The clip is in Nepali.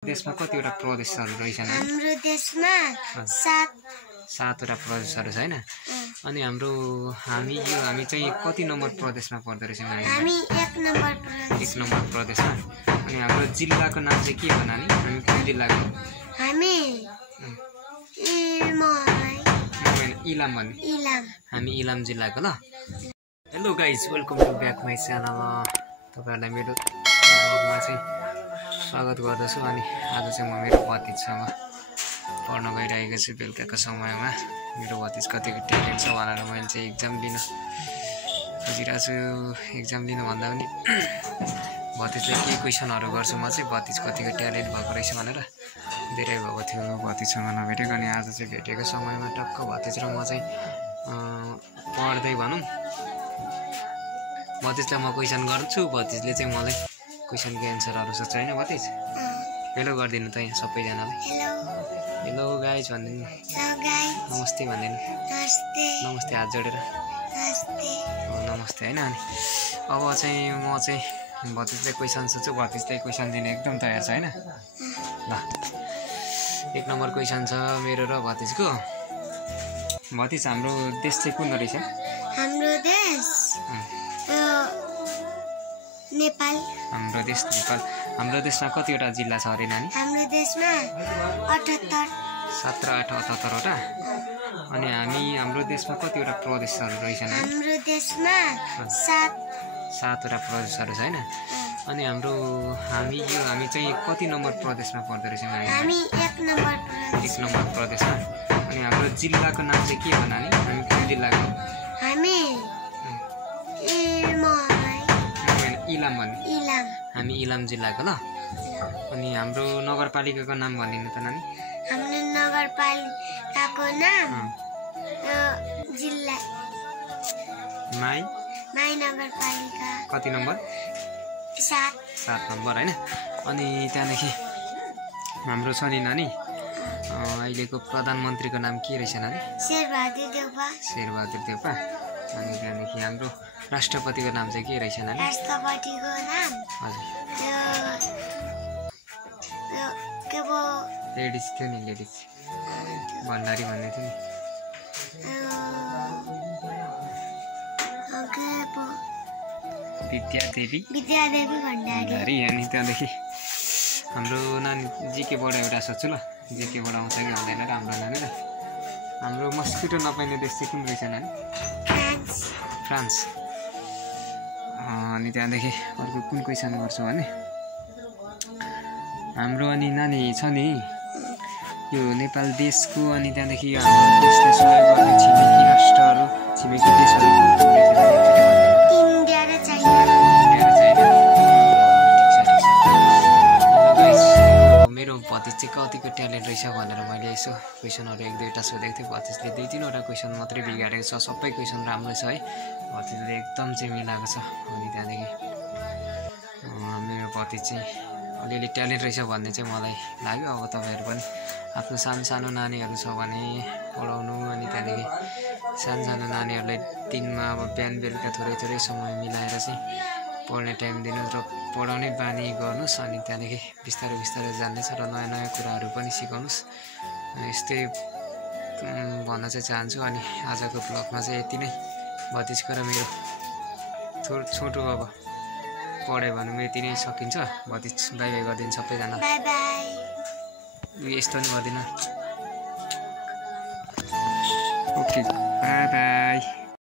देशमा कतिवटा प्रदेशहरू रहेछन्? हाम्रो देशमा 7वटा प्रदेशहरू छ हैन? अनि हामी चाहिँ कति नम्बर प्रदेशमा पर्दो रहेछ? हामी 1 नम्बर प्रदेश। 1 नम्बर प्रदेशमा। अनि हाम्रो जिल्लाको नाम चाहिँ के हो नानी? हामी कुन जिल्लाको? हामी इलाम भन्ने। इलाम। हामी इलाम जिल्लाको ल। Hello guys, welcome to back my channel. तपाईहरुलाई मेरो ब्लगमा चाहिँ स्वागत गर्दछु। अनि आज चाहिँ म मेरो भतिजसँग पढ्न गइरहेको छु। बेलुकाको समयमा मेरो भतिज कतिको ट्यालेन्ट छ भनेर मैले चाहिँ एक्जाम लिन खोजिरहेको छु। एक्जाम लिनु भन्दा पनि भतिजले के क्वेसनहरू गर्छु म चाहिँ भतिज कतिको ट्यालेन्ट भएको रहेछ भनेर धेरै भएको थियो भतिजसँग नभेटेको। अनि आज चाहिँ भेटेको समयमा टक्क भतिज र म चाहिँ पढ्दै भनौँ भतिजलाई म क्वेसन गर्छु, भतिजले चाहिँ मलाई क्वेसनको एन्सरहरू सोध्छ हैन भतिज? हेलो गरिदिनु त यहाँ सबैजनालाई। हेलो गाइज भनिदिनु। नमस्ते भनिदिनु। नमस्ते हात जोडेर। नमस्ते हैन। अनि अब चाहिँ म चाहिँ भतिजले क्वेसन सोध्छु, भतिजले क्वेसन दिने एकदम तयार छ हैन? ल 1 नम्बर क्वेसन छ मेरो र भतिजको। भतिज हाम्रो देश चाहिँ कुन रहेछ? हाम्रो देश नेपाल। हाम्रो देश नेपाल। हाम्रो देशमा कतिवटा जिल्ला छ अरे नानी? हाम्रो देशमा 78 7 र 8 78वटा। अनि हाम्रो देशमा कतिवटा प्रदेशहरू रहेछन्? हाम्रो देशमा 7वटा प्रदेशहरू छ हैन? अनि हामी चाहिँ कति नम्बर प्रदेशमा पर्दो रहेछ? हामी 1 नम्बर प्रदेश। 1 नम्बर प्रदेशमा। अनि हाम्रो जिल्लाको नाम चाहिँ के हो नानी? हामी कुन जिल्लाको? हामी इलाम भन्ने। इलाम। हामी इलाम जिल्लाको ल। अनि हाम्रो नगरपालिकाको नाम भनिदिनु त नानी। हाम्रो नगरपालिकाको नाम जिल्ला माई नगरपालिका। कति नम्बर? 7 नम्बर हैन? अनि त्यहाँदेखि हाम्रो छ नि नानी अहिलेको प्रधानमन्त्रीको नाम के रहेछ नानी? शेरबहादुर देउपा। शेरबहादुर देउपा। अनि त्यहाँदेखि हाम्रो राष्ट्रपतिको नाम चाहिँ के रहेछ नानी? राष्ट्रपतिको नाम लेडिज थियो नि, लेडिज भण्डारी भन्ने थियो नि। विद्यादेवी भण्डारी। अनि त्यहाँदेखि हाम्रो नानी जिकेबाट एउटा सोध्छु ल, जिकेबाट आउँछ कि आउँदैन र हाम्रो नानी र। हाम्रो मस्किटो नपाइने देश चाहिँ कुन रहेछ नानी? फ्रान्स। अनि त्यहाँदेखि अर्को कुन क्वेसन गर्छु भने हाम्रो अनि नानी छ नि यो नेपाल देशको। अनि त्यहाँदेखि हाम्रो देशले सहयोग गर्ने छिमेकी राष्ट्रहरू, छिमेकी देशहरू कुन कुन रहेछ? इन्डिया र चाइना। मेरो भतिज चाहिँ कतिको ट्यालेन्ट रहेछ भनेर मैले यसो क्वेसनहरू 1-2वटा सोधेको थिएँ। भतिजले 2-3वटा क्वेसन मात्रै बिगारेको छ, सबै क्वेसन राम्रो छ है। भतिजले एकदम चाहिँ मिलाएको छ। अनि त्यहाँदेखि मेरो भतिज चाहिँ अलिअलि ट्यालेन्ट रहेछ भन्ने चाहिँ मलाई लाग्यो। अब तपाईँहरू पनि आफ्नो सानो नानीहरू छ भने पढाउनु। अनि त्यहाँदेखि सानो नानीहरूलाई दिनमा अब बिहान बेलुका थोरै समय मिलाएर चाहिँ पढ्ने टाइम दिनुहोस् र पढाउने बानी गर्नुहोस्। अनि त्यहाँदेखि बिस्तारै जान्दैछ र नयाँ कुराहरू पनि सिकाउनुहोस्। यस्तै भन्न चाहिँ चाहन्छु। अनि आजको ब्लगमा चाहिँ यति नै। भतिजको र मेरो छोटो अब पढ्यो भने यति नै सकिन्छ। भतिज बाई बाई गरिदिनु सबैजना। By by. यस्तो नि गर्दिनँ।